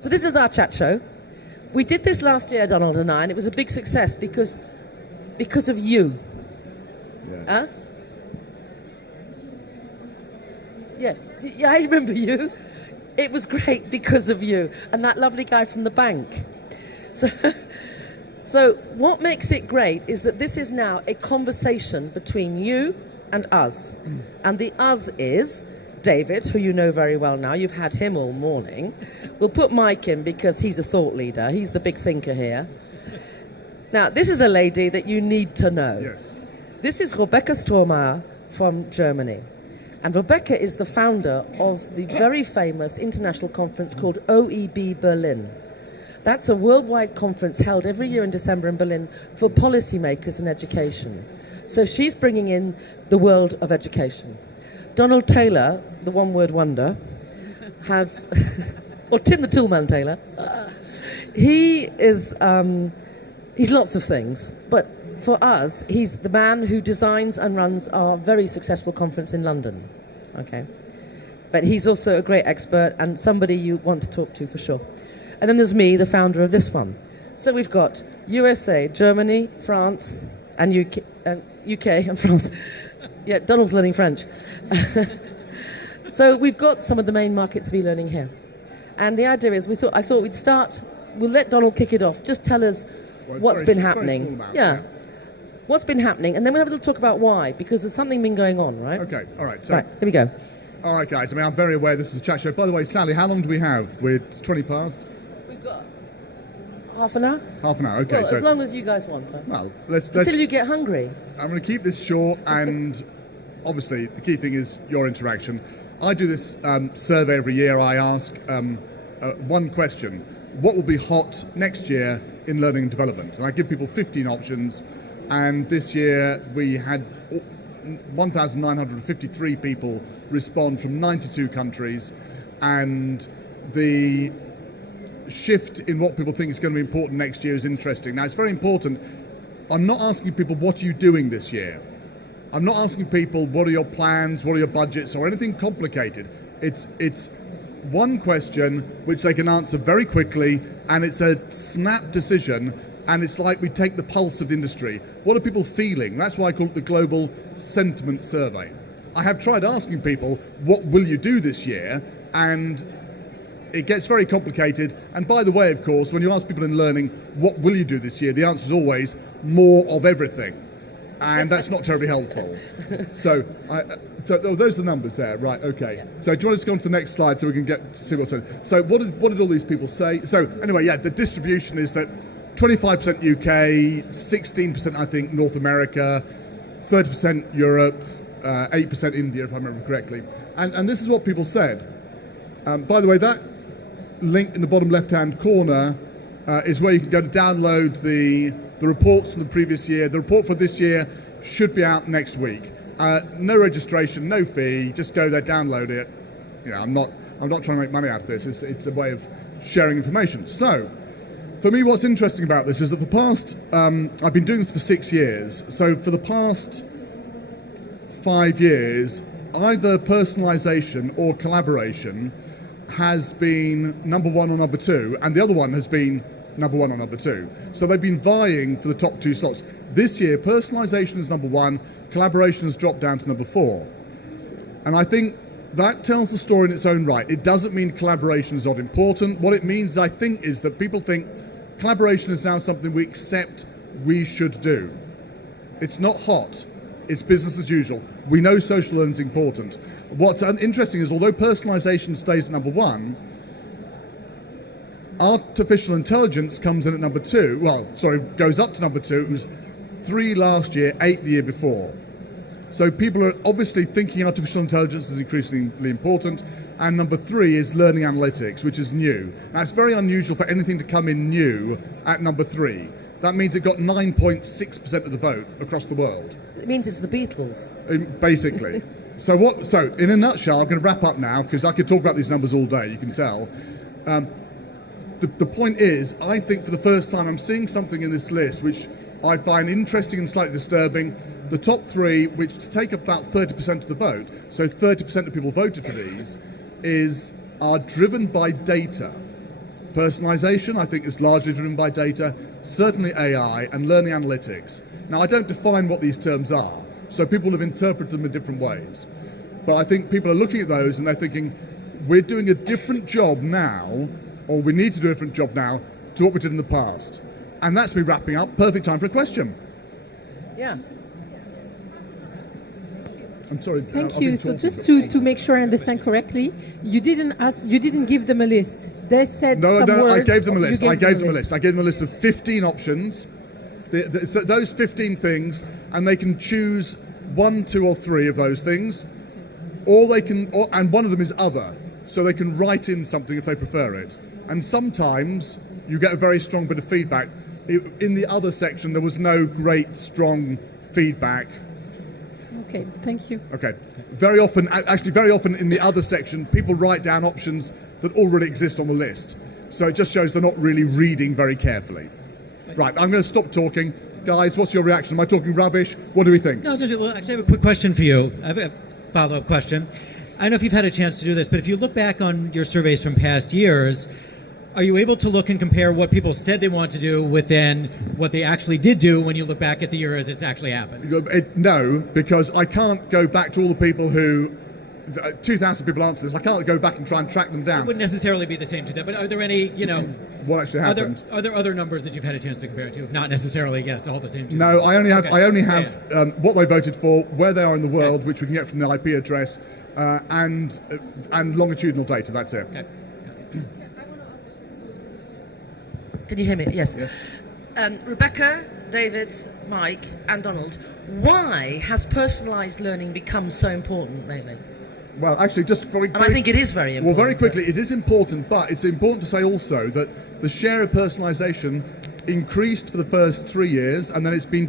So this is our chat show. We did this last year, Donald and I, and it was a big success because of you. Yes. Huh? Yeah, I remember you. It was great because of you and that lovely guy from the bank. So what makes it great is that this is now a conversation between you and us. And the us is David, who you know very well now. You've had him all morning. We'll put Mike in because he's a thought leader. He's the big thinker here. Now, this is a lady that you need to know. Yes. This is Rebecca Strohmeier from Germany. And Rebecca is the founder of the very famous international conference called OEB Berlin. That's a worldwide conference held every year in December in Berlin for policymakers in education. So she's bringing in the world of education. Donald Taylor, the one-word wonder, has, or Tim the Toolman Taylor, he is, he's lots of things, but for us, he's the man who designs and runs our very successful conference in London, okay? But he's also a great expert and somebody you want to talk to for sure. And then there's me, the founder of this one. So we've got USA, Germany, France, and UK and France. Yeah, Donald's learning French. So we've got some of the main markets of e-learning here. And the idea is, I thought we'd start, we'll let Donald kick it off. Just tell us what's been happening. Yeah. What's been happening, and then we'll have a little talk about why, because there's something been going on, right? Okay, all right. So, right, here we go. All right, guys, I mean, I'm very aware this is a chat show. By the way, Sally, how long do we have? It's 20 past? We've got half an hour? Half an hour, okay. Well, so, as long as you guys want. Huh? Well, let's... Until you get hungry. I'm going to keep this short, and obviously the key thing is your interaction. I do this survey every year. I ask one question: what will be hot next year in learning and development? And I give people 15 options, and this year we had 1,953 people respond from 92 countries, and the shift in what people think is going to be important next year is interesting. Now, it's very important. I'm not asking people, what are you doing this year? I'm not asking people, what are your plans, what are your budgets, or anything complicated. It's one question which they can answer very quickly, and it's a snap decision, and it's like we take the pulse of the industry. What are people feeling? That's why I call it the Global Sentiment Survey. I have tried asking people, what will you do this year? And it gets very complicated. And by the way, of course, when you ask people in learning, what will you do this year? The answer is always more of everything. And that's not terribly helpful. So those are the numbers there, right? Okay. Yeah. So do you want us to go on to the next slide so we can get to see what's said? So what did all these people say? So anyway, yeah, the distribution is that 25% UK, 16% I think North America, 30% Europe, 8% India, if I remember correctly. And this is what people said. By the way, that link in the bottom left-hand corner is where you can go to download the reports from the previous year. The report for this year should be out next week. No registration, no fee. Just go there, download it. You know, I'm not trying to make money out of this. It's a way of sharing information. So, for me, what's interesting about this is that the past, I've been doing this for 6 years. So for the past 5 years, either personalization or collaboration has been number 1 or number 2, and the other one has been number 1 or number 2. So they've been vying for the top 2 slots. This year, personalization is number 1, collaboration has dropped down to number 4. And I think that tells the story in its own right. It doesn't mean collaboration is not important. What it means, I think, is that people think collaboration is now something we accept we should do. It's not hot. It's business as usual. We know social learning is important. What's interesting is, although personalization stays at number 1, artificial intelligence comes in at number 2. Well, sorry, goes up to number 2. It was 3 last year, 8 the year before. So people are obviously thinking artificial intelligence is increasingly important. And number 3 is learning analytics, which is new. Now, it's very unusual for anything to come in new at number 3. That means it got 9.6% of the vote across the world. It means it's the Beatles. Basically. So in a nutshell, I'm going to wrap up now, because I could talk about these numbers all day, you can tell. The point is, I think for the first time I'm seeing something in this list which I find interesting and slightly disturbing. The top 3, which take about 30% of the vote, so 30% of people voted for these, are driven by data. Personalisation, I think, is largely driven by data, certainly AI and learning analytics. Now, I don't define what these terms are, so people have interpreted them in different ways. But I think people are looking at those and they're thinking, we're doing a different job now, or we need to do a different job now, to what we did in the past. And that's me wrapping up. Perfect time for a question. Yeah. I'm sorry. Thank you. So just to make sure I understand correctly, you didn't give them a list. They said No, words, I gave them a list. I gave them a list. list. I gave them a list of 15 options. Those 15 things, and they can choose 1, 2, or 3 of those things, or they can, and one of them is other, so they can write in something if they prefer it. And sometimes you get a very strong bit of feedback. In the other section, there was no great strong feedback. Okay, thank you. Okay. Very often in the other section, people write down options that already exist on the list. So it just shows they're not really reading very carefully. Right, I'm going to stop talking. Guys, what's your reaction? Am I talking rubbish? What do we think? No, well, actually, I have a quick question for you. I have a follow-up question. I don't know if you've had a chance to do this, but if you look back on your surveys from past years, are you able to look and compare what people said they wanted to do within what they actually did do when you look back at the year as it's actually happened? No, because I can't go back to all the people who... 2,000 people answer this. I can't go back and try and track them down. It wouldn't necessarily be the same to that, but are there any, what actually happened? Are there other numbers that you've had a chance to compare it to? Not necessarily, yes, all the same. No, I only have what they voted for, where they are in the world, which we can get from the IP address, and longitudinal data. That's it. Okay. Can you hear me? Yes. Yeah. Rebecca, David, Mike, and Donald, why has personalised learning become so important lately? Well, actually, just very quickly... And I think it is very important. Well, very quickly, it is important, but it's important to say also that the share of personalisation increased for the first 3 years, and then it's been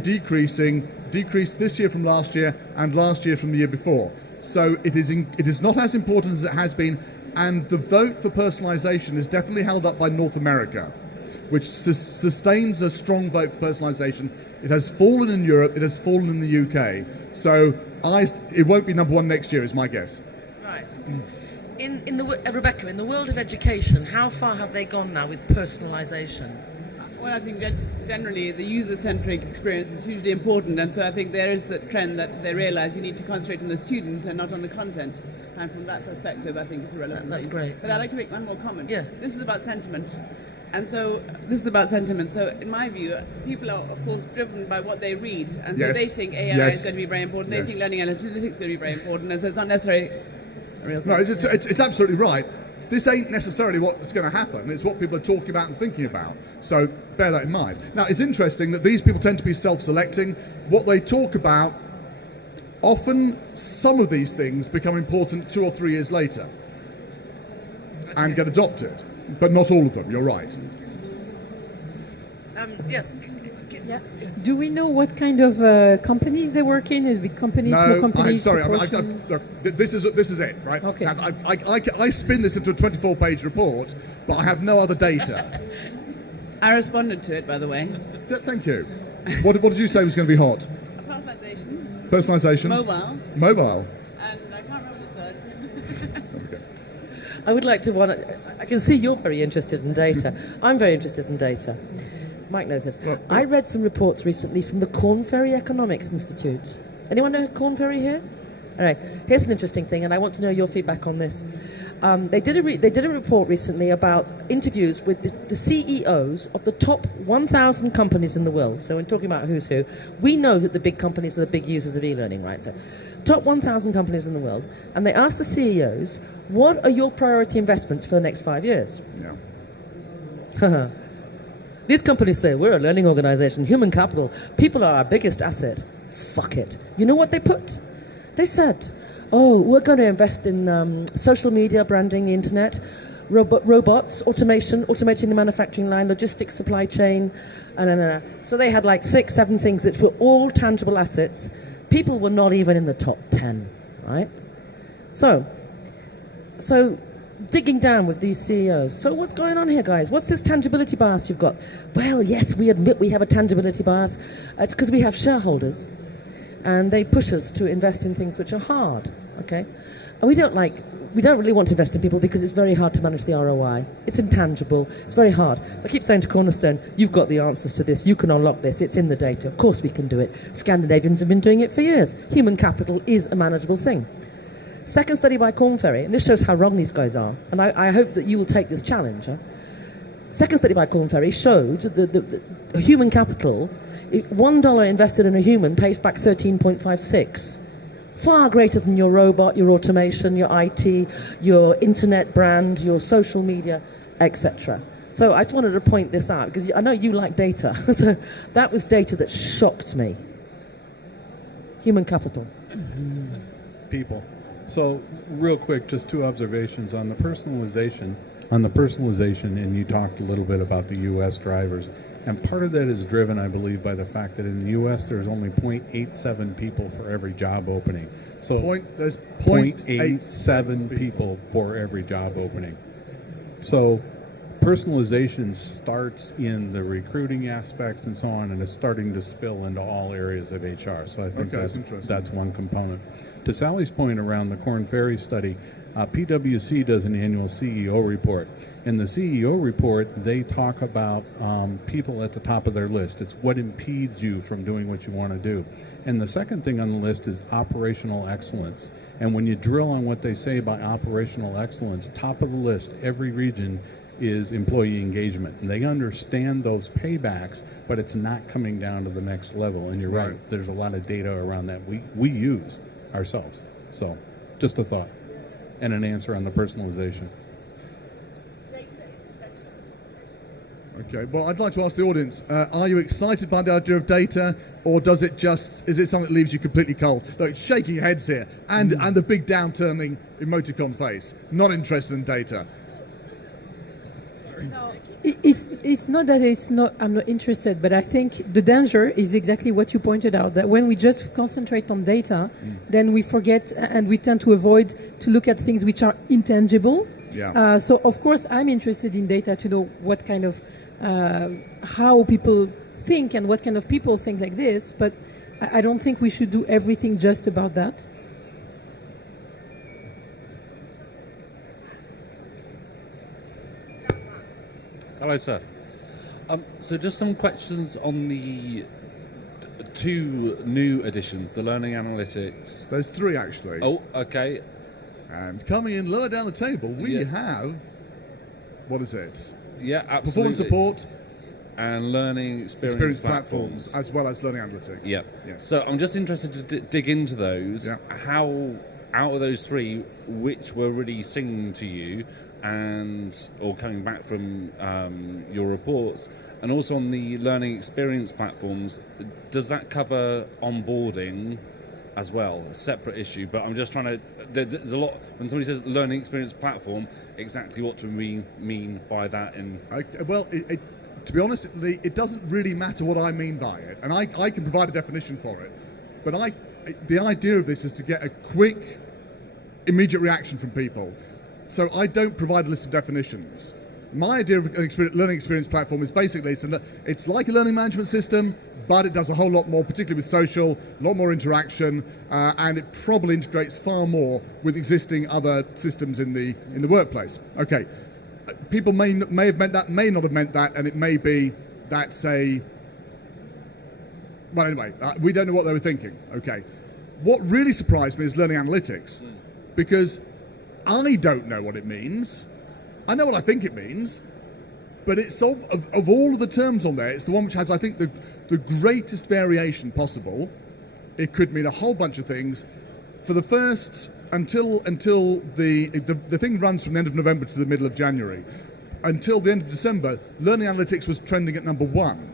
decreased this year from last year, and last year from the year before. So it is not as important as it has been, and the vote for personalisation is definitely held up by North America, which sustains a strong vote for personalisation. It has fallen in Europe, it has fallen in the UK. So it won't be number 1 next year, is my guess. Right. Rebecca, in the world of education, how far have they gone now with personalisation? Well, I think generally the user-centric experience is hugely important, and so I think there is the trend that they realise you need to concentrate on the student and not on the content. And from that perspective, I think it's a relevant That's thing. great. But I'd like to make one more comment. Yeah. This is about sentiment. And so this is about sentiment. So in my view, people are, of course, driven by what they read. And so Yes. they think AI is going to be very important. They Yes. think learning analytics is going to be very important. And so it's not necessarily a real thing. No, it's absolutely right. This ain't necessarily what's going to happen. It's what people are talking about and thinking about. So bear that in mind. Now, it's interesting that these people tend to be self-selecting. What they talk about, often some of these things become important 2 or 3 years later and get adopted. But not all of them, you're right. Yes. Yeah. Do we know what kind of companies they work in? Is it big companies, small No, I'm companies? sorry. proportion? Look, this is it, right? Okay. Now, I spin this into a 24-page report, but I have no other data. I responded to it, by the way. Thank you. What did you say was going to be hot? Personalization, Personalisation? mobile, Mobile. and I can't remember the third. I would like to I can see you're very interested in data. I'm very interested in data. Mike knows this. I read some reports recently from the Korn Ferry Economics Institute. Anyone know Korn Ferry here? All right. Here's an interesting thing, and I want to know your feedback on this. They did a report recently about interviews with the CEOs of the top 1,000 companies in the world. So when talking about who's who, we know that the big companies are the big users of e-learning, right? So top 1,000 companies in the world, and they asked the CEOs, what are your priority investments for the next 5 years? Yeah. These companies say, we're a learning organization, human capital, people are our biggest asset. Fuck it. You know what they put? They said, we're going to invest in social media, branding, the internet, robots, automating the manufacturing line, logistics, supply chain, and so they had like 6, 7 things that were all tangible assets. People were not even in the top 10, right? So digging down with these CEOs. So what's going on here, guys? What's this tangibility bias you've got? Well, yes, we admit we have a tangibility bias. It's because we have shareholders, and they push us to invest in things which are hard, okay? And we don't really want to invest in people because it's very hard to manage the ROI. It's intangible. It's very hard. So I keep saying to Cornerstone, you've got the answers to this. You can unlock this. It's in the data. Of course we can do it. Scandinavians have been doing it for years. Human capital is a manageable thing. Second study by Korn Ferry, and this shows how wrong these guys are, and I hope that you will take this challenge. Second study by Korn Ferry showed that the human capital, $1 invested in a human pays back 13.56. Far greater than your robot, your automation, your IT, your internet brand, your social media, etc. So I just wanted to point this out because I know you like data. So that was data that shocked me. Human capital. People. So real quick, just two observations on the personalization. And you talked a little bit about the U.S. drivers. And part of that is driven, I believe, by the fact that in the U.S. there's only 0.87 people for every job opening. So There's 0.87 people for every job opening. So personalization starts in the recruiting aspects and so on, and is starting to spill into all areas of HR. So I think that's one component. To Sally's point around the Korn Ferry study, PwC does an annual CEO report. In the CEO report, they talk about people at the top of their list. It's what impedes you from doing what you want to do. And the second thing on the list is operational excellence. And when you drill on what they say about operational excellence, top of the list, every region is employee engagement. And they understand those paybacks, but it's not coming down to the next level. And you're right, there's a lot of data around that we use ourselves. So just a thought and an answer on the personalization. Okay, well, I'd like to ask the audience, are you excited by the idea of data, or is it something that leaves you completely cold? Look, shaking heads here, and the big downturning emoticon face. Not interested in data. It's not that I'm not interested, but I think the danger is exactly what you pointed out, that when we just concentrate on data, then we forget and we tend to avoid to look at things which are intangible. Yeah. So of course I'm interested in data to know what kind of how people think and what kind of people think like this, but I don't think we should do everything just about that. Hello, sir. So just some questions on the two new additions, the learning analytics. There's three, actually. Oh, okay. And coming in lower down the table, we have, what is it? Yeah, absolutely. Performance support. And learning experience platforms. As well as learning analytics. Yeah. Yes. So I'm just interested to dig into those. Yeah. How, out of those three, which were really singing to you, or coming back from your reports, and also on the learning experience platforms, does that cover onboarding as well? A separate issue, but I'm just trying to. There's a lot when somebody says learning experience platform. Exactly what do we mean by that? To be honest, it doesn't really matter what I mean by it, and I can provide a definition for it. But the idea of this is to get a quick, immediate reaction from people. So I don't provide a list of definitions. My idea of an learning experience platform is basically it's like a learning management system, but it does a whole lot more, particularly with social, a lot more interaction, and it probably integrates far more with existing other systems in the workplace. Okay, people may have meant that, may not have meant that, and it may be that's a. Well, anyway, we don't know what they were thinking. Okay, what really surprised me is learning analytics, because I don't know what it means. I know what I think it means, but it's of all of the terms on there, it's the one which has, I think, the greatest variation possible. It could mean a whole bunch of things. For the first, until the thing runs from the end of November to the middle of January, until the end of December, learning analytics was trending at number 1.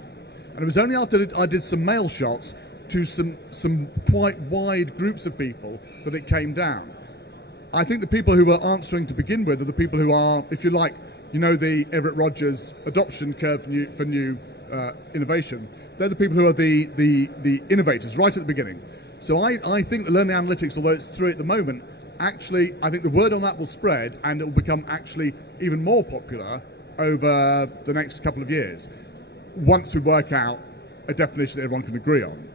And it was only after I did some mail shots to some quite wide groups of people that it came down. I think the people who were answering to begin with are the people who are, if you like, the Everett Rogers adoption curve for new innovation. They're the people who are the innovators right at the beginning. So I think that learning analytics, although it's 3 at the moment, actually I think the word on that will spread and it will become actually even more popular over the next couple of years once we work out a definition that everyone can agree on.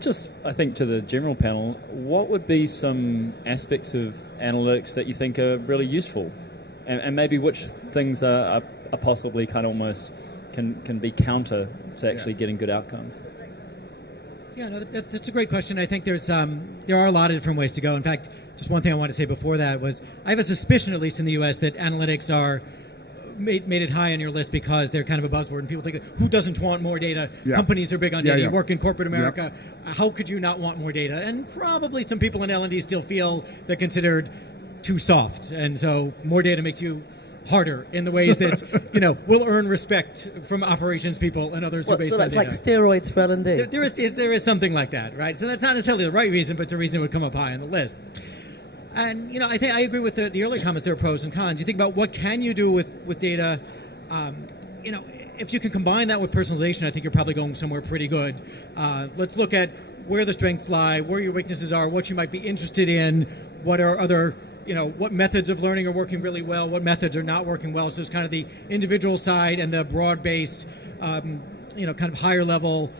Just, I think, to the general panel, what would be some aspects of analytics that you think are really useful, and maybe which things are possibly kind of almost can be counter to actually getting good outcomes? Yeah, no, that's a great question. I think there are a lot of different ways to go. In fact, just one thing I wanted to say before that was I have a suspicion, at least in the U.S., that analytics are made it high on your list because they're kind of a buzzword, and people think, who doesn't want more data? Yeah. Companies are big on data. Yeah. You work in corporate America. How could you not want more data? And probably some people in L&D still feel they're considered too soft, and so more data makes you harder in the ways that will earn respect from operations people and others who base So on that's data. like steroids for L&D. There is something like that, right? So that's not necessarily the right reason, but it's a reason it would come up high on the list. And I think I agree with the earlier comments. There are pros and cons. You think about what can you do with data. If you can combine that with personalization, I think you're probably going somewhere pretty good. Let's look at where the strengths lie, where your weaknesses are, what you might be interested in, what are other, what methods of learning are working really well, what methods are not working well. So there's kind of the individual side and the broad-based, kind of higher level,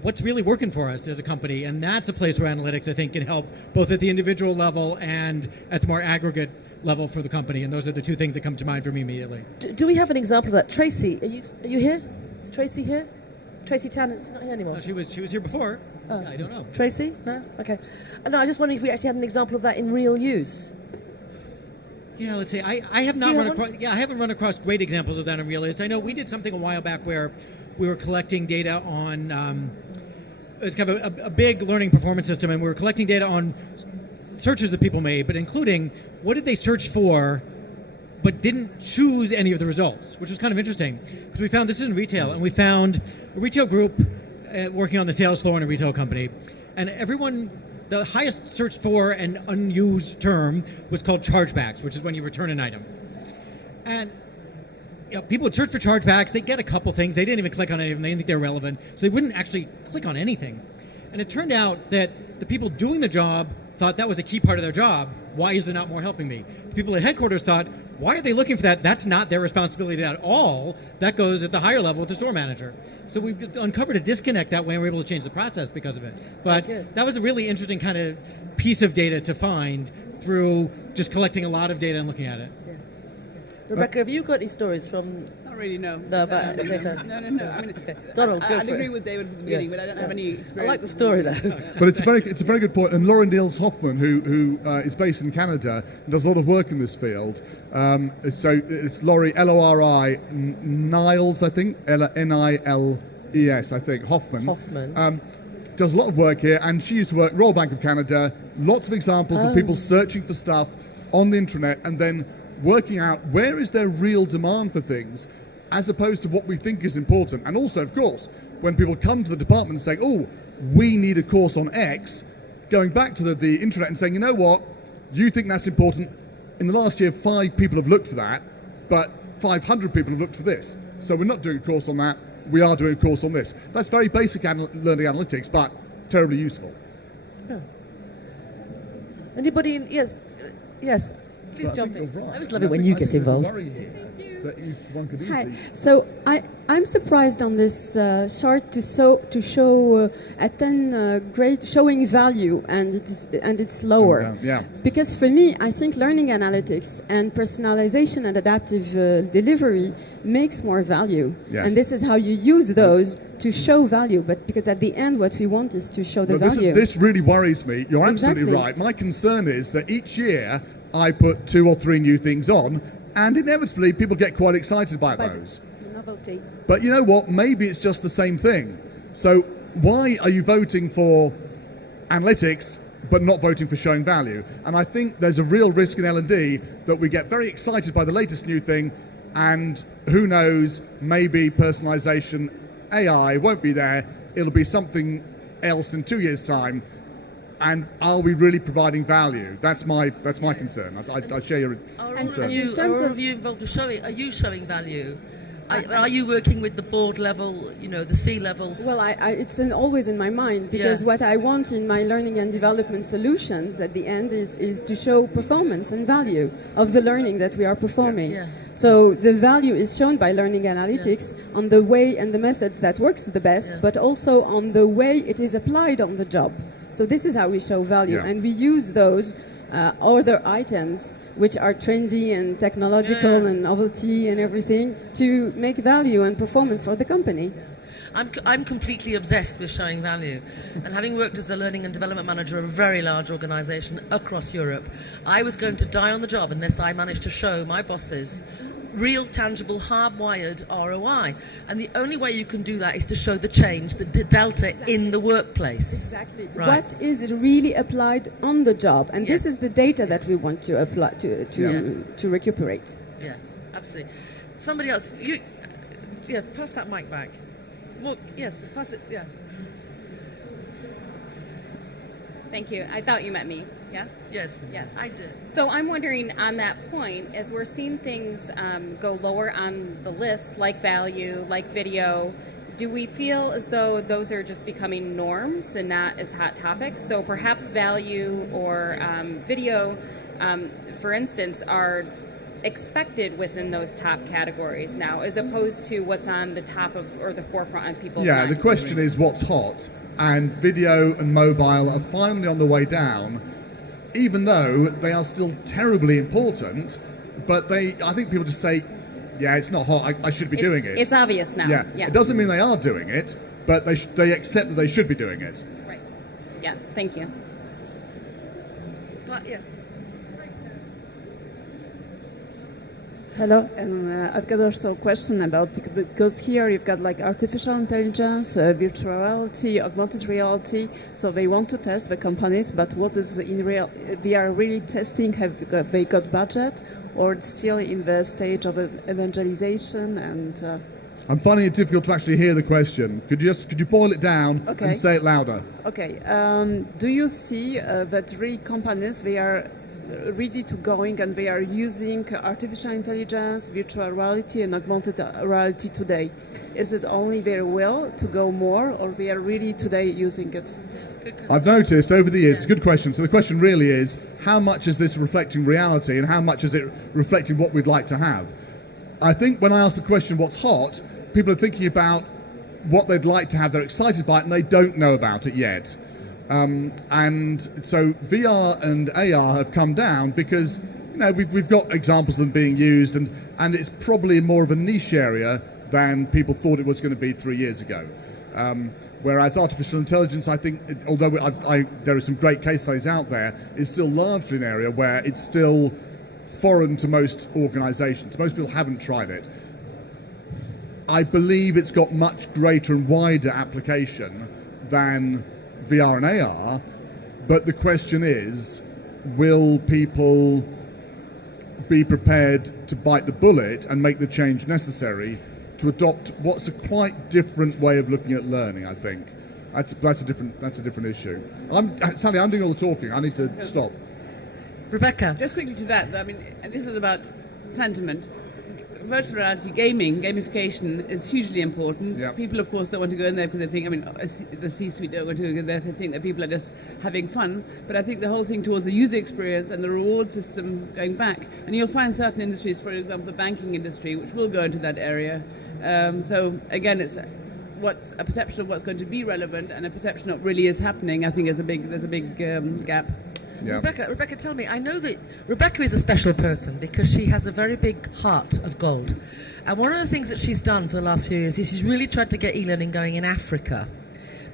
what's really working for us as a company. And that's a place where analytics, I think, can help both at the individual level and at the more aggregate level for the company. And those are the two things that come to mind for me immediately. Do we have an example of that? Tracy, are you here? Is Tracy here? Tracy Tannant's not here anymore. No, she was here before. Oh. I don't know. Tracy? No? Okay. No, I was just wondering if we actually had an example of that in real use. Yeah, let's see. I have not run across. Yeah, I haven't run across great examples of that in real use. I know we did something a while back where we were collecting data on. It's kind of a big learning performance system, and we were collecting data on searches that people made, but including what did they search for, but didn't choose any of the results, which was kind of interesting because we found this is in retail, and we found a retail group working on the sales floor in a retail company, and the highest searched for and unused term was called chargebacks, which is when you return an item. And people would search for chargebacks. They'd get a couple things. They didn't even click on any of them. They didn't think they were relevant. So they wouldn't actually click on anything. And it turned out that the people doing the job thought that was a key part of their job. Why is there not more helping me? The people at headquarters thought, why are they looking for that? That's not their responsibility at all. That goes at the higher level with the store manager. So we've uncovered a disconnect that way, and we're able to change the process because of it. But that was a really interesting kind of piece of data to find through just collecting a lot of data and looking at it. Yeah. Rebecca, have you got any stories from... Not really, no. No, about the data? No. I mean, Donald, go I'd for agree it. with David from the beginning, but I don't have any experience. I like the story, though. But it's a very good point. And Lauren Niels Hoffman, who is based in Canada, does a lot of work in this field. So it's Laurie, Lori Niles, I think, Niles, I think, Hoffman. Does a lot of work here, and she used to work Royal Bank of Canada. Lots of examples of people searching for stuff on the intranet and then working out where is there real demand for things as opposed to what we think is important. And also, of course, when people come to the department and say, oh, we need a course on X, going back to the intranet and saying, you know what, you think that's important. In the last year, 5 people have looked for that, but 500 people have looked for this. So we're not doing a course on that. We are doing a course on this. That's very basic learning analytics, but terribly useful. Yeah. Anybody? Yes. Please jump in. I always love it when you get involved. Hi. So I'm surprised on this chart to show a 10 grade showing value and it's lower. Yeah. Because for me, I think learning analytics and personalization and adaptive delivery makes more value. Yes. And this is how you use those to show value. But because at the end, what we want is to show the value. This really worries me. You're absolutely Exactly. right. My concern is that each year I put 2 or 3 new things on, and inevitably people get quite excited by those. The novelty. But you know what? Maybe it's just the same thing. So why are you voting for analytics but not voting for showing value? And I think there's a real risk in L&D that we get very excited by the latest new thing, and who knows, maybe personalization, AI won't be there. It'll be something else in 2 years' time. And are we really providing value? That's my concern. I share your concern. Are you involved with showing? Are you showing value Are you working with the board level, the C level? Well, it's always in my mind, because what I want in my learning and development solutions at the end is to show performance and value of the learning that we are performing. Yeah. So the value is shown by learning analytics on the way and the methods that works the best, but also on the way it is applied on the job. So this is how we show value, and we use those other items which are trendy and technological and novelty and everything to make value and performance for the company. I'm completely obsessed with showing value, and having worked as a learning and development manager of a very large organisation across Europe, I was going to die on the job unless I managed to show my bosses real, tangible, hardwired ROI. And the only way you can do that is to show the change, the delta in the workplace. Exactly. Right. What is really applied on the job, and this is the data that we want to apply to recuperate. Yeah, absolutely. Somebody else, pass that mic back. Well, yes, pass it. Yeah. Thank you. I thought you meant me. Yes? Yes. Yes. I did. So I'm wondering, on that point, as we're seeing things go lower on the list, like value, like video, do we feel as though those are just becoming norms and not as hot topics? So perhaps value or video, for instance, are expected within those top categories now, as opposed to what's on the top of or the forefront on people's minds? The question is what's hot, and video and mobile are finally on the way down, even though they are still terribly important. But I think people just say, it's not hot, I should be doing it. It's obvious now. Yeah. It doesn't mean they are doing it, but they accept that they should be doing it. Right. Yeah, thank you. But, Hello, and I've got also a question about, because here you've got like artificial intelligence, virtual reality, augmented reality, so they want to test the companies, but what is in real, they are really testing, have they got budget, or it's still in the stage of evangelization? And I'm finding it difficult to actually hear the question. Could you boil it down and say it louder? Okay, do you see that really companies, they are ready to going and they are using artificial intelligence, virtual reality and augmented reality today? Is it only their will to go more, or they are really today using it? I've noticed over the years, it's a good question. So the question really is, how much is this reflecting reality and how much is it reflecting what we'd like to have? I think when I ask the question, what's hot, people are thinking about what they'd like to have, they're excited by it, and they don't know about it yet. And so VR and AR have come down because we've got examples of them being used, and it's probably more of a niche area than people thought it was going to be 3 years ago. Whereas artificial intelligence, I think, although there are some great case studies out there, is still largely an area where it's still foreign to most organisations. Most people haven't tried it. I believe it's got much greater and wider application than VR and AR, but the question is, will people be prepared to bite the bullet and make the change necessary to adopt what's a quite different way of looking at learning? I think that's a different issue. Sally, I'm doing all the talking. I need to stop. Rebecca, just quickly to that. I mean, this is about sentiment. Virtual reality, gamification is hugely important. Yep. People, of course, don't want to go in there because they think, the C-suite don't want to go in there. They think that people are just having fun. But I think the whole thing towards the user experience and the reward system going back. And you'll find certain industries, for example, the banking industry, which will go into that area. So, again, it's what's a perception of what's going to be relevant and a perception of what really is happening. I think there's a big gap. Yeah. Rebecca, tell me, I know that Rebecca is a special person because she has a very big heart of gold. And one of the things that she's done for the last few years is she's really tried to get e-learning going in Africa.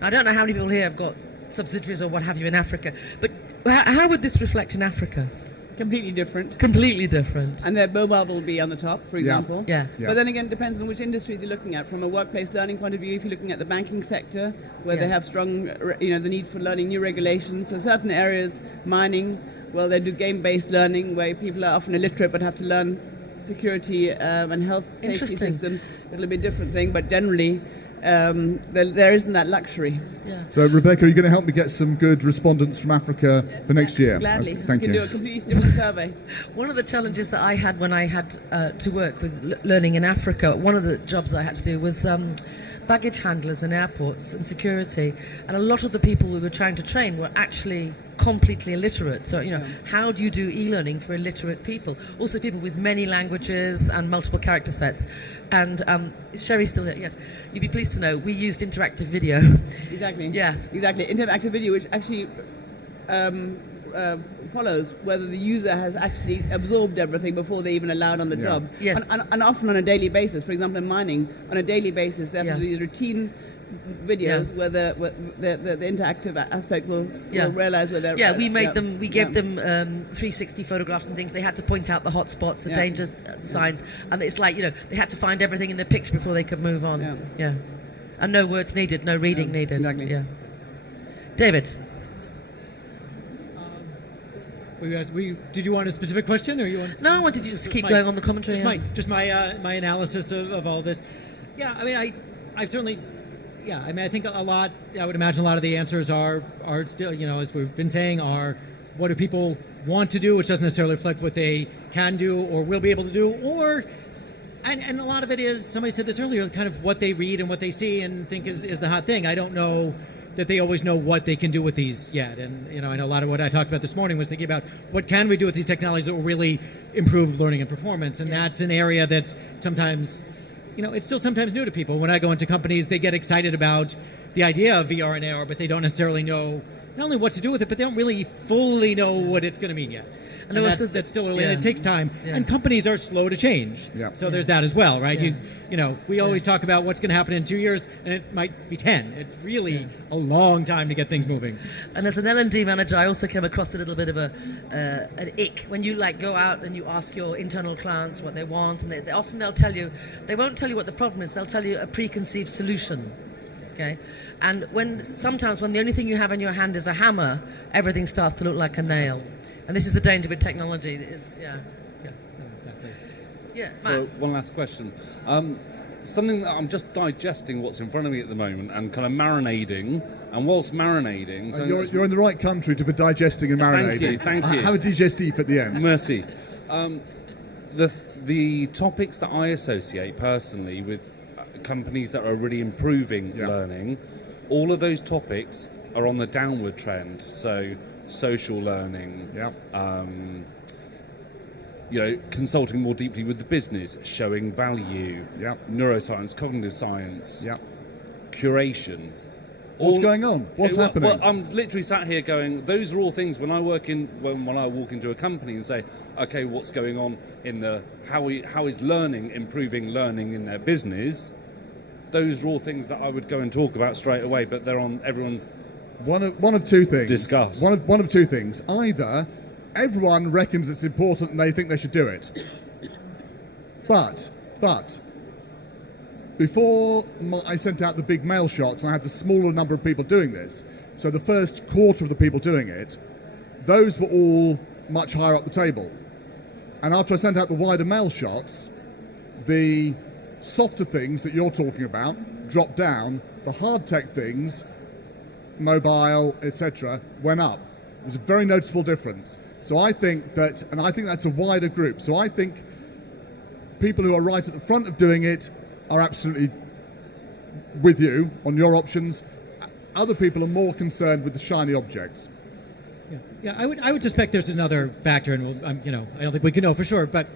Now, I don't know how many people here have got subsidiaries or what have you in Africa, but how would this reflect in Africa? Completely different. Completely different. And their mobile will be on the top, for example. Yeah. But then again, it depends on which industries you're looking at. From a workplace learning point of view, if you're looking at the banking sector, where they have strong, the need for learning new regulations. So certain areas, mining, well, they do game-based learning, where people are often illiterate but have to learn security and health safety systems. It'll be a different thing, but generally, there isn't that luxury. Yeah. So, Rebecca, are you going to help me get some good respondents from Africa for next year? Gladly. Thank We can you. do a completely different survey. One of the challenges that I had when I had to work with learning in Africa, one of the jobs that I had to do was baggage handlers in airports and security. And a lot of the people we were trying to train were actually completely illiterate. So, how do you do e-learning for illiterate people? Also people with many languages and multiple character sets. And is Sherry still there? Yes. You'd be pleased to know we used interactive video. Exactly. Yeah. Exactly. Interactive video, which actually follows whether the user has actually absorbed everything before they're even allowed on the job. Yes. And often on a daily basis. For example, in mining, on a daily basis, they have to do these routine videos where the interactive aspect will realize where they're... Yeah, we made them, we gave them 360 photographs and things. They had to point out the hot spots, the danger signs, and it's like, they had to find everything in the picture before they could move on. Yeah. And no words needed, no reading needed. Exactly. Yeah. David? Did you want a specific question, or you want? No, I wanted you just to keep going on the commentary. Just my analysis of all this. Yeah, I mean, I've certainly. Yeah, I mean, I think a lot. I would imagine a lot of the answers are still, as we've been saying, are what do people want to do, which doesn't necessarily reflect what they can do or will be able to do, or. And a lot of it is, somebody said this earlier, kind of what they read and what they see and think is the hot thing. I don't know that they always know what they can do with these yet. And, I know a lot of what I talked about this morning was thinking about what can we do with these technologies that will really improve learning and performance. And that's an area that's sometimes, it's still sometimes new to people. When I go into companies, they get excited about the idea of VR and AR, but they don't necessarily know not only what to do with it, but they don't really fully know what it's going to mean yet. And that's still early, and it takes time. Yeah. And companies are slow to change. Yeah. So there's that as well, right? Yeah. We always talk about what's going to happen in 2 years, and it might be 10. It's really a long time to get things moving. And as an L&D manager, I also came across a little bit of an ick when you go out and you ask your internal clients what they want, and they often they'll tell you, they won't tell you what the problem is. They'll tell you a preconceived solution. Okay, and sometimes when the only thing you have in your hand is a hammer, everything starts to look like a nail. And this is the danger with technology. Exactly. Yeah. So one last question. Something that I'm just digesting what's in front of me at the moment and kind of marinading. And whilst marinading, so you're in the right country to be digesting and marinating. Thank you. Have a digestif at the end. Merci. The topics that I associate personally with companies that are really improving learning, all of those topics are on the downward trend. So social learning, consulting more deeply with the business, showing value, neuroscience, cognitive science, curation. What's going on? What's happening? Well, I'm literally sat here going, those are all things when I walk into a company and say, okay, what's going on in how is learning improving learning in their business? Those are all things that I would go and talk about straight away, but they're on everyone. One of two things. Discuss. One of two things. Either everyone reckons it's important and they think they should do it. But before I sent out the big mail shots, and I had the smaller number of people doing this, so the first quarter of the people doing it, those were all much higher up the table. And after I sent out the wider mail shots, the softer things that you're talking about dropped down. The hard tech things, mobile, etc., went up. It was a very noticeable difference. So I think that's a wider group. So I think people who are right at the front of doing it are absolutely with you on your options. Other people are more concerned with the shiny objects. Yeah, I would suspect there's another factor, and I don't think we can know for sure, but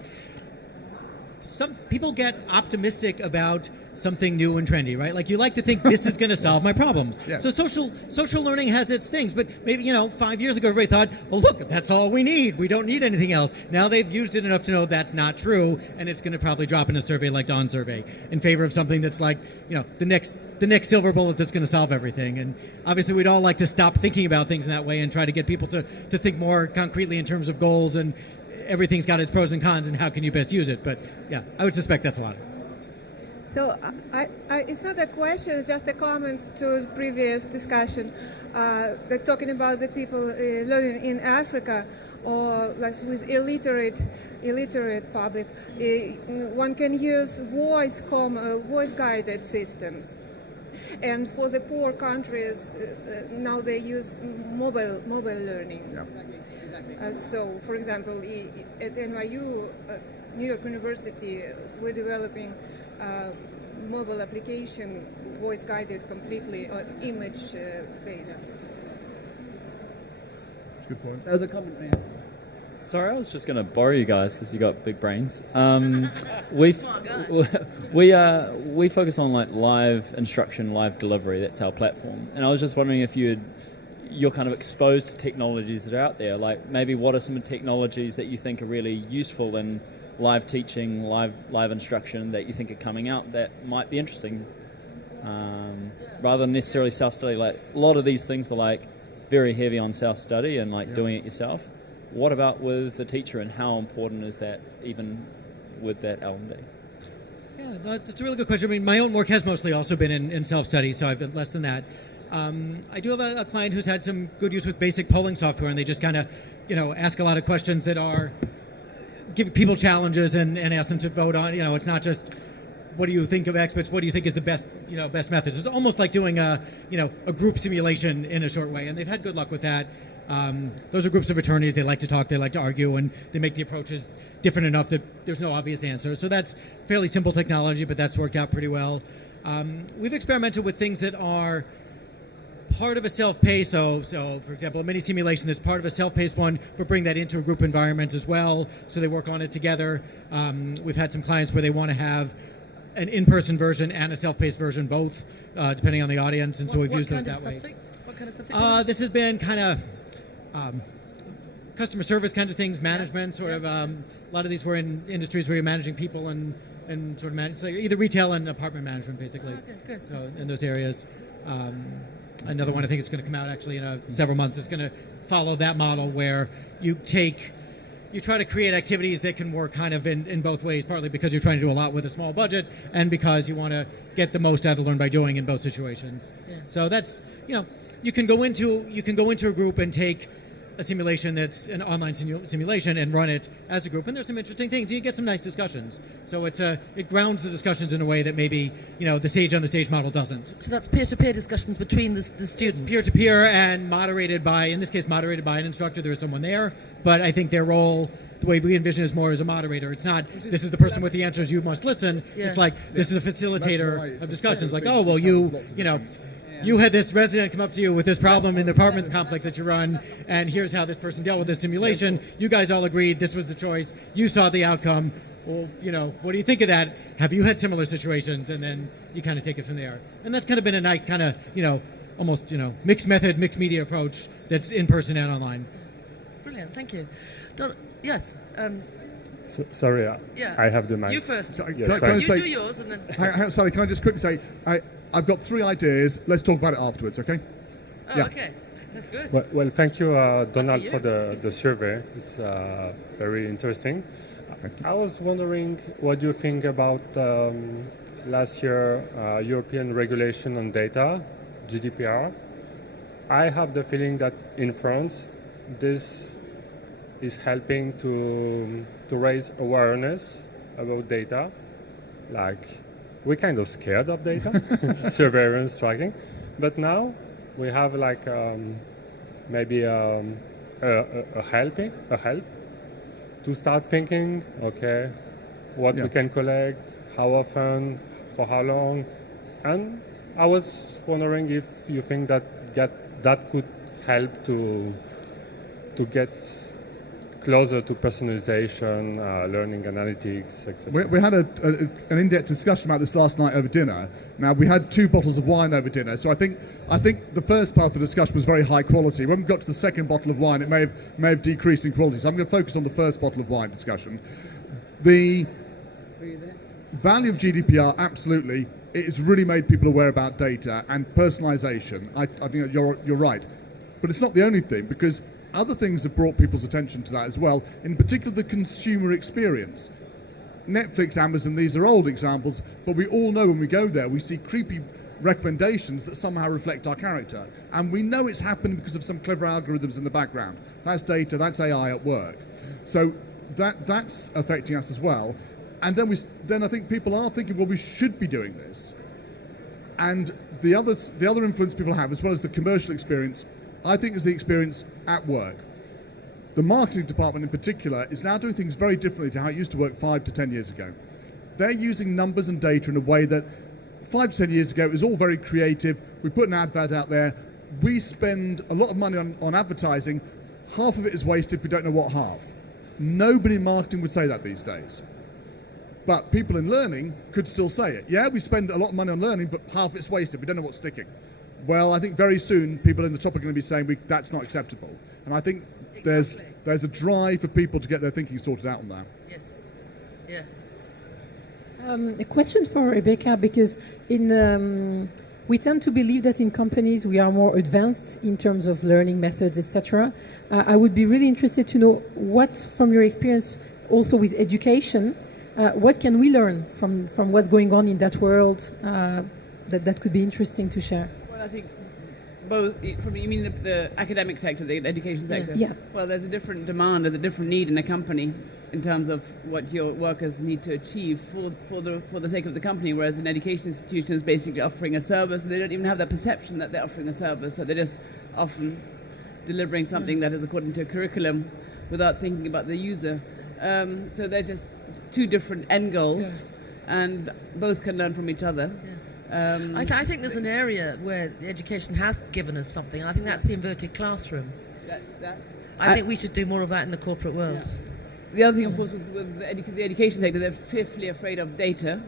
some people get optimistic about something new and trendy, right? Like you like to think this is going to solve my problems. Yeah. So social learning has its things, but maybe 5 years ago everybody thought, well, look, that's all we need. We don't need anything else. Now they've used it enough to know that's not true, and it's going to probably drop in a survey like Dawn's survey in favor of something that's like the next silver bullet that's going to solve everything. And obviously we'd all like to stop thinking about things in that way and try to get people to think more concretely in terms of goals, and everything's got its pros and cons and how can you best use it. But yeah, I would suspect that's a lot. So it's not a question, it's just a comment to the previous discussion. They're talking about the people learning in Africa or like with illiterate public. One can use voice-guided systems. And for the poor countries, now they use mobile learning. So, for example, at NYU, New York University, we're developing mobile application, voice guided completely, or image based. That's a good point. That was a comment, man. Sorry, I was just going to borrow you guys because you got big brains. We focus on like live instruction, live delivery. That's our platform. And I was just wondering if you're kind of exposed to technologies that are out there. Like maybe what are some technologies that you think are really useful in live teaching, live instruction that you think are coming out that might be interesting, rather than necessarily self-study. Like a lot of these things are like very heavy on self-study and like doing it yourself. What about with the teacher, and how important is that even with that L&D? Yeah, no, it's a really good question. I mean, my own work has mostly also been in self-study, so I've been less than that. I do have a client who's had some good use with basic polling software, and they just kind of, ask a lot of questions that are give people challenges and ask them to vote on. It's not just what do you think of X, but what do you think is the best methods. It's almost like doing a group simulation in a short way, and they've had good luck with that. Those are groups of attorneys. They like to talk, they like to argue, and they make the approaches different enough that there's no obvious answer. So that's fairly simple technology, but that's worked out pretty well. We've experimented with things that are part of a self-paced, so for example, a mini simulation that's part of a self-paced one, but bring that into a group environment as well, so they work on it together. We've had some clients where they want to have an in-person version and a self-paced version, both, depending on the audience, and so we've used those that way. What kind of subject? This has been kind of customer service kind of things, management, sort of. A lot of these were in industries where you're managing people and sort of manage, so either retail and apartment management, basically. Okay, good. So in those areas. Another one I think is going to come out actually in several months. It's going to follow that model where you try to create activities that can work kind of in both ways, partly because you're trying to do a lot with a small budget and because you want to get the most out of learn by doing in both situations. Yeah. So that's, you can go into a group and take a simulation that's an online simulation and run it as a group, and there's some interesting things. You get some nice discussions. So it grounds the discussions in a way that maybe the stage on the stage model doesn't. So that's peer-to-peer discussions between the students. It's peer-to-peer and moderated by an instructor. There is someone there, but I think their role, the way we envision, is more as a moderator. It's not this is the person with the answers, you must listen. Yeah. It's like this is a facilitator of discussions. Like, oh well, you had this resident come up to you with this problem in the apartment complex that you run, and here's how this person dealt with this simulation. You guys all agreed this was the choice. You saw the outcome. Well, what do you think of that? Have you had similar situations? And then you kind of take it from there. And that's kind of been a nice kind of, almost, mixed method, mixed media approach that's in person and online. Brilliant, thank you. Yes. Sorry, yeah. I have the mic. You first. Can I say, you do yours and then... Sorry, can I just quickly say, I've got 3 ideas. Let's talk about it afterwards, okay? Oh, okay. Good. Well, thank you, Donald, for the survey. It's very interesting. I was wondering what you think about last year European regulation on data, GDPR. I have the feeling that in France, this is helping to raise awareness about data. Like, we're kind of scared of data, surveillance tracking, but now we have like maybe a help to start thinking, okay, what we can collect, how often, for how long, and I was wondering if you think that could help to get closer to personalization, learning analytics, etc. We had an in-depth discussion about this last night over dinner. Now, we had 2 bottles of wine over dinner, so I think the first part of the discussion was very high quality. When we got to the second bottle of wine, it may have decreased in quality. So I'm going to focus on the first bottle of wine discussion. The value of GDPR, absolutely, it's really made people aware about data and personalization. I think you're right. But it's not the only thing, because other things have brought people's attention to that as well, in particular the consumer experience. Netflix, Amazon, these are old examples, but we all know when we go there, we see creepy recommendations that somehow reflect our character. And we know it's happening because of some clever algorithms in the background. That's data, that's AI at work. So that's affecting us as well. And then I think people are thinking, well, we should be doing this. And the other influence people have, as well as the commercial experience, I think is the experience at work. The marketing department in particular is now doing things very differently to how it used to work 5 to 10 years ago. They're using numbers and data in a way that 5 to 10 years ago it was all very creative. We put an advert out there. We spend a lot of money on advertising. Half of it is wasted. We don't know what half. Nobody in marketing would say that these days. But people in learning could still say it. Yeah, we spend a lot of money on learning, but half it's wasted. We don't know what's sticking. Well, I think very soon people in the top are going to be saying that's not acceptable. And I think there's a drive for people to get their thinking sorted out on that. Yes. Yeah. A question for Rebecca, because we tend to believe that in companies we are more advanced in terms of learning methods, etc. I would be really interested to know what, from your experience also with education, what can we learn from what's going on in that world that could be interesting to share? Well, I think both, you mean the academic sector, the education sector? Yeah. Well, there's a different demand and a different need in a company in terms of what your workers need to achieve for the sake of the company, whereas an education institution is basically offering a service, and they don't even have that perception that they're offering a service, so they're just often delivering something that is according to a curriculum without thinking about the user. So there's just two different end goals, and both can learn from each other. I think there's an area where the education has given us something. I think that's the inverted classroom. I think we should do more of that in the corporate world. Yeah. The other thing, of course, with the education sector, they're fearfully afraid of data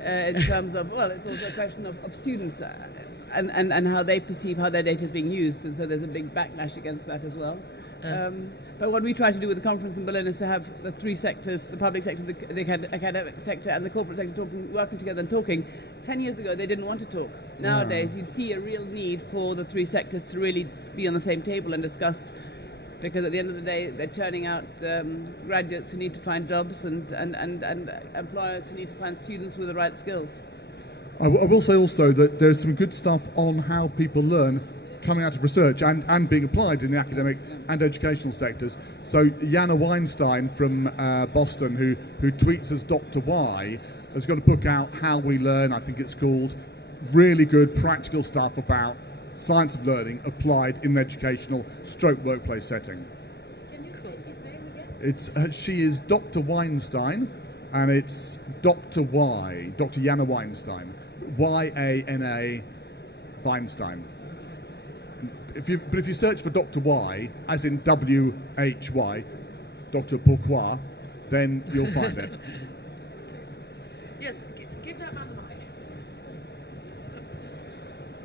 in terms of, well, it's also a question of students and how they perceive how their data is being used. And so there's a big backlash against that as well. But what we try to do with the conference in Berlin is to have the three sectors, the public sector, the academic sector and the corporate sector working together and talking. 10 years ago, they didn't want to talk. Nowadays, you'd see a real need for the three sectors to really be on the same table and discuss, because at the end of the day, they're churning out graduates who need to find jobs and employers who need to find students with the right skills. I will say also that there's some good stuff on how people learn coming out of research and being applied in the academic and educational sectors. So Jana Weinstein from Boston, who tweets as Dr. Y, has got a book out, How We Learn, I think it's called. Really good practical stuff about science of learning applied in an educational workplace setting. Can you quote his name again? She is Dr. Weinstein, and it's Dr. Y, Dr. Jana Weinstein, Y-A-N-A Weinstein. But if you search for Dr. Y, as in W-H-Y, Dr. Pourquoi, then you'll find it. Yes, give that man the mic.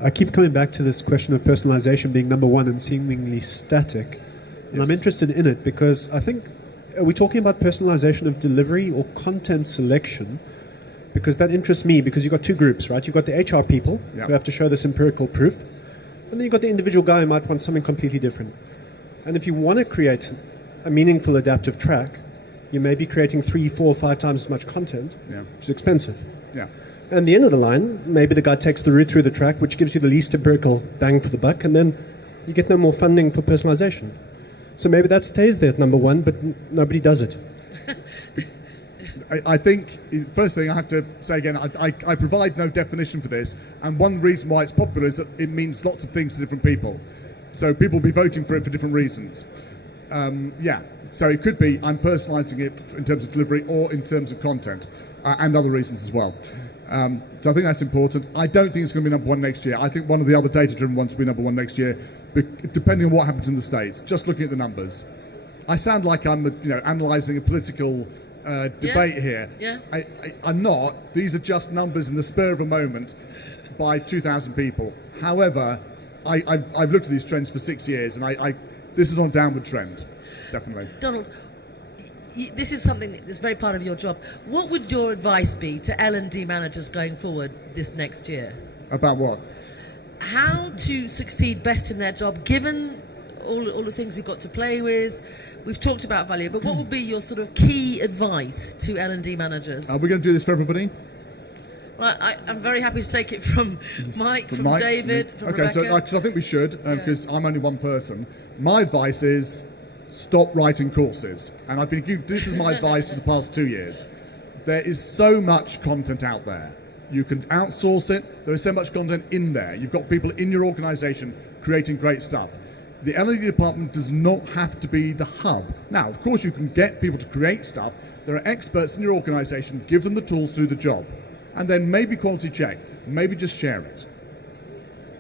I keep coming back to this question of personalization being number one and seemingly static. And I'm interested in it because I think, are we talking about personalization of delivery or content selection? Because that interests me, because you've got two groups, right? You've got the HR people who have to show this empirical proof. And then you've got the individual guy who might want something completely different. And if you want to create a meaningful adaptive track, you may be creating 3, 4, 5 times as much content, which is expensive. Yeah. And the end of the line, maybe the guy takes the route through the track, which gives you the least empirical bang for the buck, and then you get no more funding for personalization. So maybe that stays there at number one, but nobody does it. I think, first thing I have to say again, I provide no definition for this, and one reason why it's popular is that it means lots of things to different people. So people will be voting for it for different reasons. So it could be I'm personalising it in terms of delivery or in terms of content, and other reasons as well. So I think that's important. I don't think it's going to be number one next year. I think one of the other data-driven ones will be number one next year, depending on what happens in the States, just looking at the numbers. I sound like I'm analysing a political debate here. Yeah. I'm not. These are just numbers in the spur of a moment by 2,000 people. However, I've looked at these trends for 6 years, and this is on a downward trend, definitely. Donald, this is something that's very part of your job. What would your advice be to L&D managers going forward this next year? About what? How to succeed best in their job, given all the things we've got to play with. We've talked about value, but what would be your sort of key advice to L&D managers? Are we going to do this for everybody? Well, I'm very happy to take it from Mike, from Mike, David, from Rebecca. Okay, so I think we should, because I'm only one person. My advice is stop writing courses. And this is my advice for the past 2 years. There is so much content out there. You can outsource it. There is so much content in there. You've got people in your organisation creating great stuff. The L&D department does not have to be the hub. Now, of course, you can get people to create stuff. There are experts in your organisation. Give them the tools to do the job. And then maybe quality check. Maybe just share it.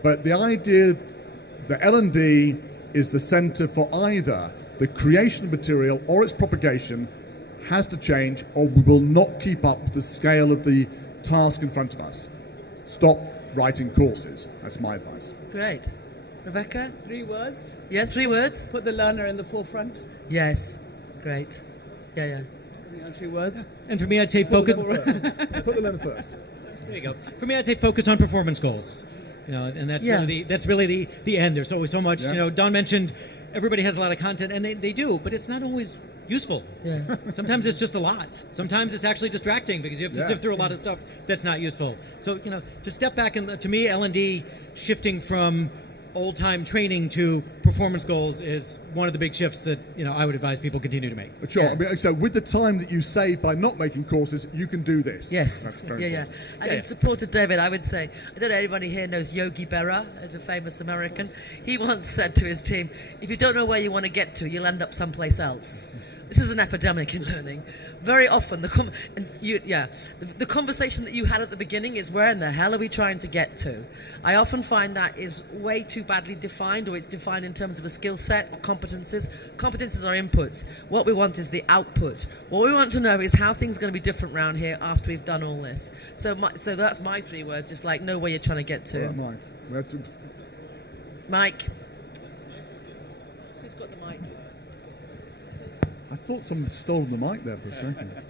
But the idea that L&D is the centre for either the creation of material or its propagation has to change, or we will not keep up with the scale of the task in front of us. Stop writing courses. That's my advice. Great. Rebecca? 3 words. Yeah, 3 words. Put the learner in the forefront. Yes. Great. Yeah, yeah. Yeah, 3 words. And for me, I'd say focus. Put the learner first. There you go. For me, I'd say focus on performance goals. And that's really the end. There's always so much. Yeah. Don mentioned everybody has a lot of content, and they do, but it's not always useful. Yeah. Sometimes it's just a lot. Sometimes it's actually distracting because you have to sift through a lot of stuff that's not useful. So to step back and to me, L&D shifting from old-time training to performance goals is one of the big shifts that I would advise people continue to make. Sure. Yeah. I mean, so with the time that you save by not making courses, you can do this. Yes. That's very yeah. And in support of David, I would say, I don't know if anybody here knows Yogi Berra, as a famous American. He once said to his team, if you don't know where you want to get to, you'll end up someplace else. This is an epidemic in learning. Very often, the conversation that you had at the beginning is, where in the hell are we trying to get to? I often find that is way too badly defined, or it's defined in terms of a skill set or competences. Competences are inputs. What we want is the output. What we want to know is how things are going to be different around here after we've done all this. So that's my 3 words. It's like, know where you're trying to get to. Mike. Mike. Who's got the mic? I thought someone stole the mic there for a second.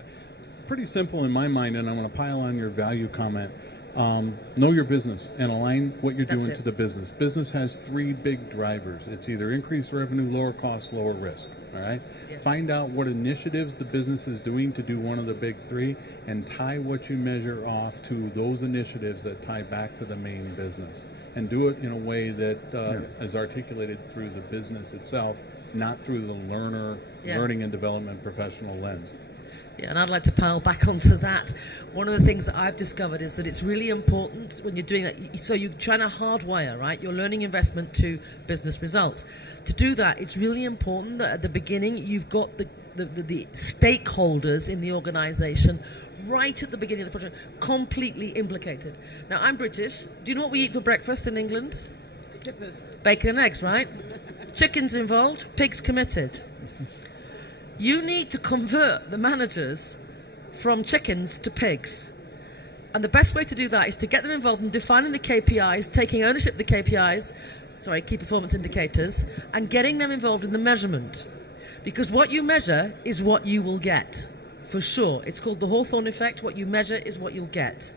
Pretty simple in my mind, and I'm going to pile on your value comment. Know your business and align what you're doing to the business. Business has 3 big drivers. It's either increased revenue, lower cost, lower risk. All right? Yeah. Find out what initiatives the business is doing to do one of the big 3, and tie what you measure off to those initiatives that tie back to the main business. And do it in a way that is articulated through the business itself, not through the learning and development professional lens. Yeah, and I'd like to pile back onto that. One of the things that I've discovered is that it's really important when you're doing that. So you're trying to hardwire, right, your learning investment to business results. To do that, it's really important that at the beginning you've got the stakeholders in the organisation right at the beginning of the project completely implicated. Now, I'm British. Do you know what we eat for breakfast in England? Clippers. Bacon and eggs, right? Chickens involved, pigs committed. You need to convert the managers from chickens to pigs. And the best way to do that is to get them involved in defining the KPIs, taking ownership of the KPIs, key performance indicators, and getting them involved in the measurement. Because what you measure is what you will get, for sure. It's called the Hawthorne effect. What you measure is what you'll get.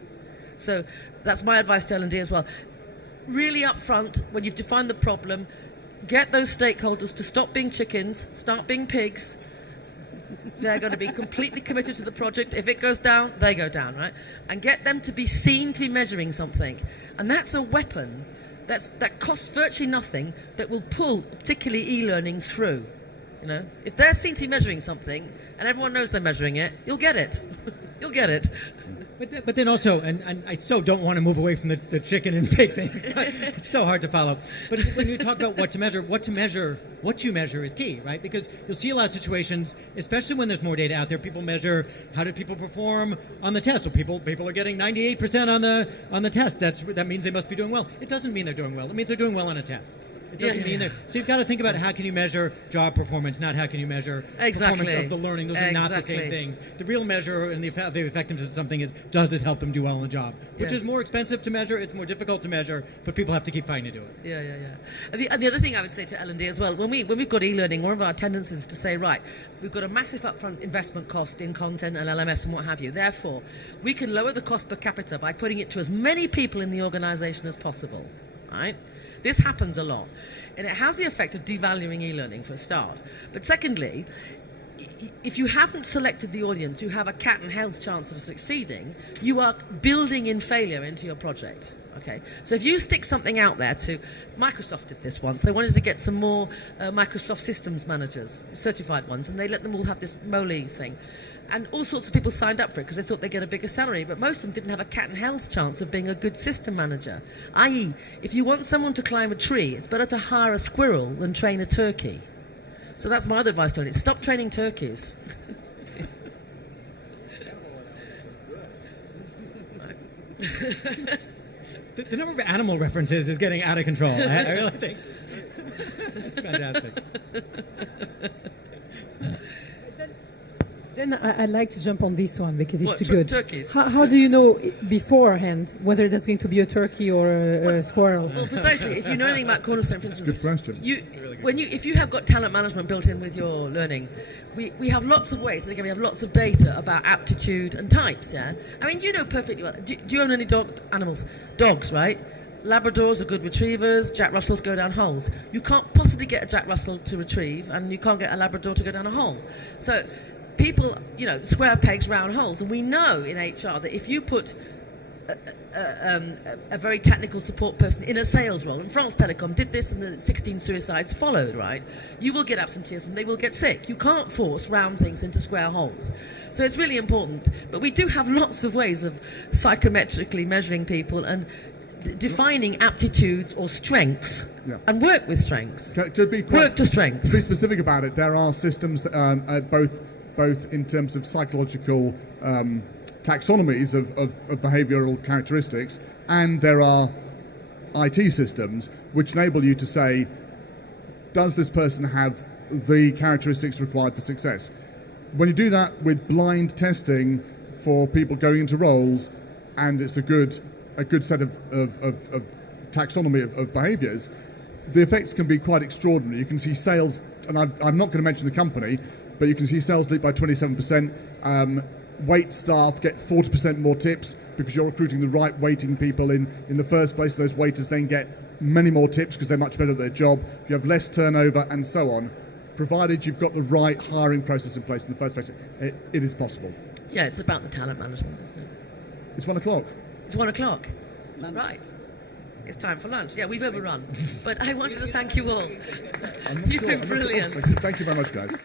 So that's my advice to L&D as well. Really up front, when you've defined the problem, get those stakeholders to stop being chickens, start being pigs. They're going to be completely committed to the project. If it goes down, they go down, right? And get them to be seen to be measuring something. And that's a weapon that costs virtually nothing, that will pull particularly e-learning through. If they're seen to be measuring something and everyone knows they're measuring it, you'll get it. You'll get it. But then also, and I so don't want to move away from the chicken and pig thing. It's so hard to follow. But when you talk about what you measure is key, right? Because you'll see a lot of situations, especially when there's more data out there. People measure, how did people perform on the test? Well, people are getting 98% on the test. That means they must be doing well. It doesn't mean they're doing well. It means they're doing well on a test. It doesn't mean that. So you've got to think about how can you measure job performance, not how can you measure performance of the learning. Those are not the same things. The real measure and the effectiveness of something is, does it help them do well on the job? Which is more expensive to measure, it's more difficult to measure, but people have to keep fighting to do it. Yeah. And the other thing I would say to L&D as well, when we've got e-learning, one of our tendencies is to say, right, we've got a massive upfront investment cost in content and LMS and what have you. Therefore, we can lower the cost per capita by putting it to as many people in the organisation as possible, right? This happens a lot. And it has the effect of devaluing e-learning for a start. But secondly, if you haven't selected the audience who have a cat and hell's chance of succeeding, you are building in failure into your project. Okay, so if you stick something out there to Microsoft did this once. They wanted to get some more Microsoft systems managers, certified ones, and they let them all have this MOLI thing. And all sorts of people signed up for it because they thought they'd get a bigger salary, but most of them didn't have a cat and hell's chance of being a good system manager. I.e., if you want someone to climb a tree, it's better to hire a squirrel than train a turkey. So that's my other advice to it. Stop training turkeys. The number of animal references is getting out of control. I really think that's fantastic. Then I'd like to jump on this one because it's What, too good. turkeys? How do you know beforehand whether that's going to be a turkey or a squirrel? Well, precisely. If you know anything about Cornerstone, for instance, Good question. If you have got talent management built in with your learning, we have lots of ways. And again, we have lots of data about aptitude and types. Yeah, I mean, you know perfectly well. Do you own any animals? Dogs, right? Labradors are good retrievers. Jack Russells go down holes. You can't possibly get a Jack Russell to retrieve, and you can't get a Labrador to go down a hole. So people, square pegs, round holes. And we know in HR that if you put a very technical support person in a sales role, and France Telecom did this and the 16 suicides followed, right? You will get absenteeism, they will get sick. You can't force round things into square holes. So it's really important. But we do have lots of ways of psychometrically measuring people and defining aptitudes or strengths and work with strengths. Work to strengths. To be specific about it, there are systems that both in terms of psychological taxonomies of behavioural characteristics, and there are IT systems which enable you to say, does this person have the characteristics required for success? When you do that with blind testing for people going into roles, and it's a good set of taxonomy of behaviours, the effects can be quite extraordinary. You can see sales, and I'm not going to mention the company, but you can see sales leap by 27%. Wait staff get 40% more tips because you're recruiting the right waiting people in the first place. Those waiters then get many more tips because they're much better at their job. You have less turnover and so on, provided you've got the right hiring process in place in the first place. It is possible. Yeah, it's about the talent management, isn't it? It's 1 o'clock. It's 1 o'clock. Right. It's time for lunch. Yeah, we've overrun. But I wanted to thank you all. You've been brilliant. Thank you very much, guys.